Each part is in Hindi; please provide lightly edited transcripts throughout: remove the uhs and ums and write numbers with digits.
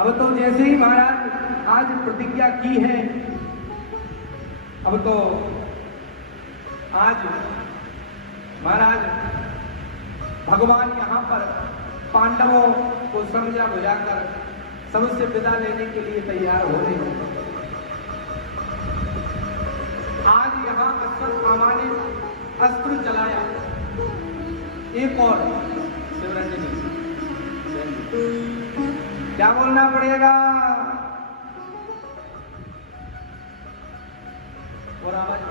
अब तो जैसे ही महाराज आज प्रतिज्ञा की है, अब तो आज महाराज भगवान यहाँ पर पांडवों को समझा बुझाकर सबसे विदा लेने के लिए तैयार हो रहे हैं। आज यहाँ अश्वत्थामा ने अस्त्र चलाया, एक और शिवरंजनी क्या बोलना पड़ेगा? और आवाज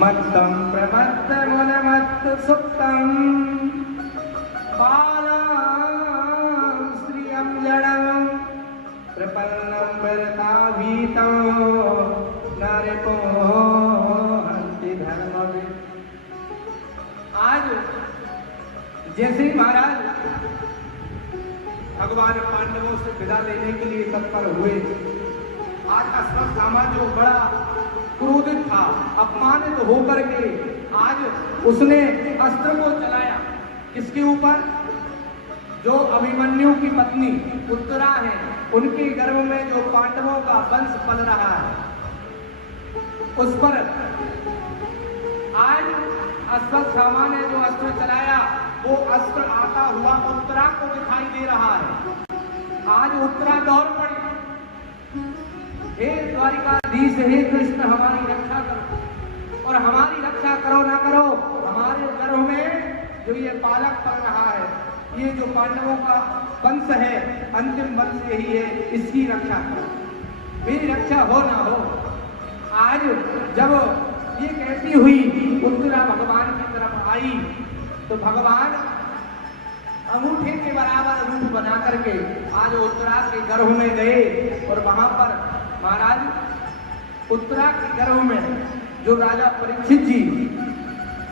मत्तम प्रमत्त मुनमत्त सुप्तम बालम श्रियम जड़म प्रपन्नम वरताभीतो नरको हन्ति धर्मविद। आज जैसे ही महाराज भगवान पांडवों से विदा लेने के लिए तत्पर हुए, आज अश्वत्थामा जो बड़ा क्रोधित था, अपमानित होकर के आज उसने अस्त्र को चलाया। किसके ऊपर? जो अभिमन्यु की पत्नी उत्तरा है, उनके गर्भ में जो पांडवों का वंश पल रहा है, उस पर आज अश्वत्थामा ने जो अस्त्र चलाया, वो अस्त्र आता हुआ उत्तरा को दिखाई दे रहा है। आज उत्तरा दौड़ पड़ी, हे द्वारिकाधीश, हे कृष्ण हमारी रक्षा करो, और हमारी रक्षा करो ना करो, हमारे गर्भ में जो ये बालक पल रहा है, ये जो पांडवों का वंश है, अंतिम वंश यही है, इसकी रक्षा करो, मेरी रक्षा हो ना हो। आज जब ये कहती हुई उत्तरा भगवान की तरफ आई, तो भगवान अंगूठे के बराबर रूप बना करके आज उत्तरा के गर्भ में गए, और वहां पर महाराज उत्तरा के गर्भ में जो राजा परीक्षित जी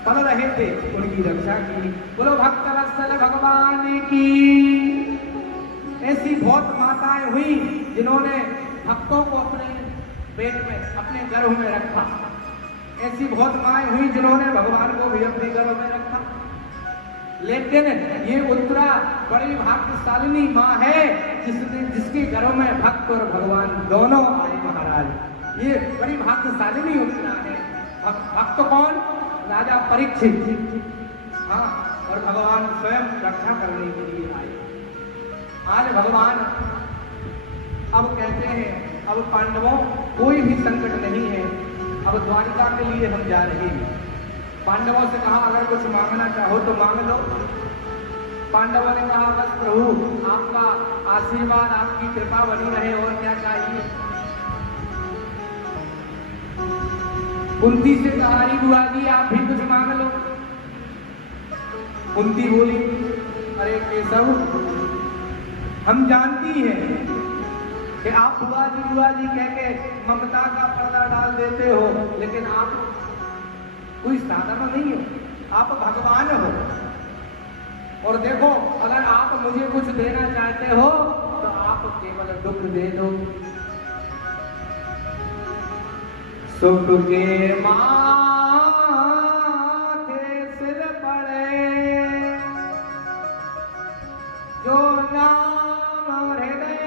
पल रहे थे, उनकी रक्षा की। बोलो भक्तवत्सल भगवान की। ऐसी बहुत माताएं हुई जिन्होंने भक्तों को अपने पेट में, अपने गर्भ में रखा। ऐसी बहुत माएं हुई जिन्होंने भगवान को भी अपने गर्भ में रखा। लेकिन ये उत्तरा बड़ी भाग्यशालिनी माँ है, जिसके गर्भ में भक्त और भगवान दोनों आए महाराज। ये बड़ी भाग्यशालिनी उत्तरा है। भक्त कौन? राजा परीक्षित, हाँ, और भगवान स्वयं रक्षा करने के लिए आए। आज भगवान अब कहते हैं, अब पांडवों कोई भी संकट नहीं है, अब द्वारिका के लिए हम जा रहे हैं। पांडवों से कहा अगर कुछ मांगना चाहो तो मांग लो। पांडवों ने कहा बस प्रभु आपका आशीर्वाद, आपकी कृपा बनी रहे, और क्या चाहिए। कुंती से कहा अरे बुआ जी आप भी कुछ मांग लो। कुंती बोली अरे केशव, हम जानती हैं कि आप बुआ जी कह के ममता का पर्दा डाल देते हो, लेकिन आप कोई साधारण नहीं हो, आप भगवान हो। और देखो अगर आप मुझे कुछ देना चाहते हो तो आप केवल दुख दे दो। सुख के माथे सिर पड़े जो नाम हृदय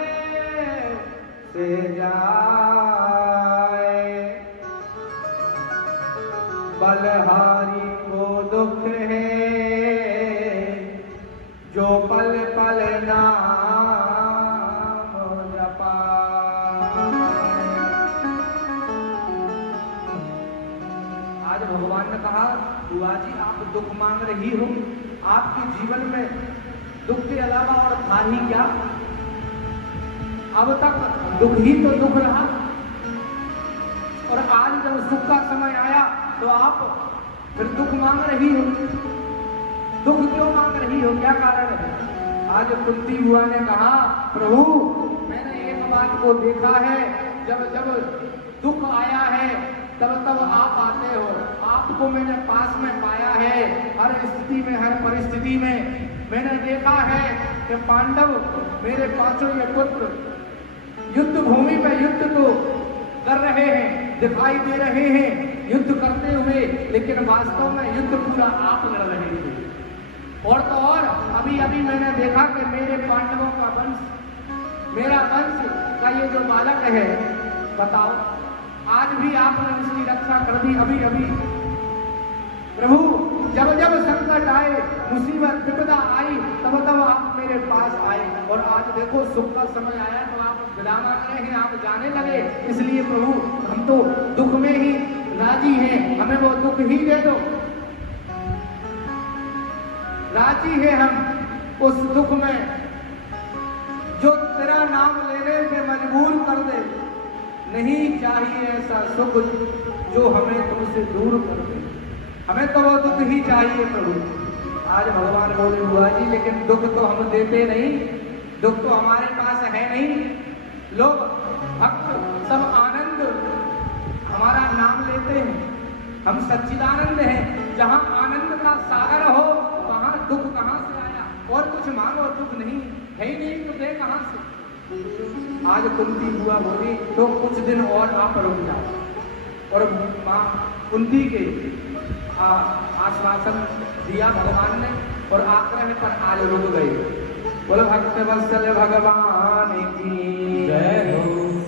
से जाए, बलहारी को दुख है जो पल पल नाम जपाए। आज भगवान ने कहा बुआ जी आप दुख मांग रही हो, आपके जीवन में दुख के अलावा और था ही क्या? अब तक दुख ही तो दुख रहा, और आज जब सुख का समय आया तो आप फिर दुख मांग रही हो। दुख क्यों मांग रही हो, क्या कारण है? आज कुंती बुआ ने कहा प्रभु मैंने एक बात को देखा है, जब जब दुख आया है तब तब आप आते हो, आपको मैंने पास में पाया है। हर स्थिति में, हर परिस्थिति में मैंने देखा है कि पांडव मेरे पांचों ये पुत्र युद्ध भूमि में युद्ध तो कर रहे हैं, दिखाई दे रहे हैं युद्ध करते हुए, लेकिन वास्तव में युद्ध पूरा आप लड़ रहे थे। और तो और अभी अभी मैंने देखा कि मेरे पांडवों का वंश, मेरा वंश का ये जो बालक है, बताओ आज भी आपने उसकी रक्षा कर दी। अभी अभी प्रभु जब जब संकट आए, मुसीबत विपदा आई, तब तब आप मेरे पास आए, और आज देखो सुख का समय आया तो आप विराम रहे हैं, आप जाने लगे। इसलिए प्रभु हम तो दुख में ही राजी हैं, हमें वो दुख ही दे दो। राजी है हम उस दुख में जो तेरा नाम लेने पे मजबूर कर दे। नहीं चाहिए ऐसा सुख जो हमें तुमसे दूर कर दे, हमें तो वो दुख ही चाहिए प्रभु। आज भगवान बोले हुआ जी लेकिन दुख तो हम देते नहीं, दुख तो हमारे पास है नहीं। लोग भक्त सब आनंद हमारा नाम लेते हैं, हम सच्चिदानंद हैं। जहाँ आनंद का सागर हो वहाँ दुख कहाँ से आया? और कुछ मांगो दुख नहीं है ही नहीं तो दे कहाँ से? आज कुंती हुआ बोली तो कुछ दिन और आप रुक जाओ, और माँ कुंती के आश्वासन दिया भगवान ने, और आग्रह पर आज रुक गए। बोलो भक्त वत्सल भगवान की जय हो।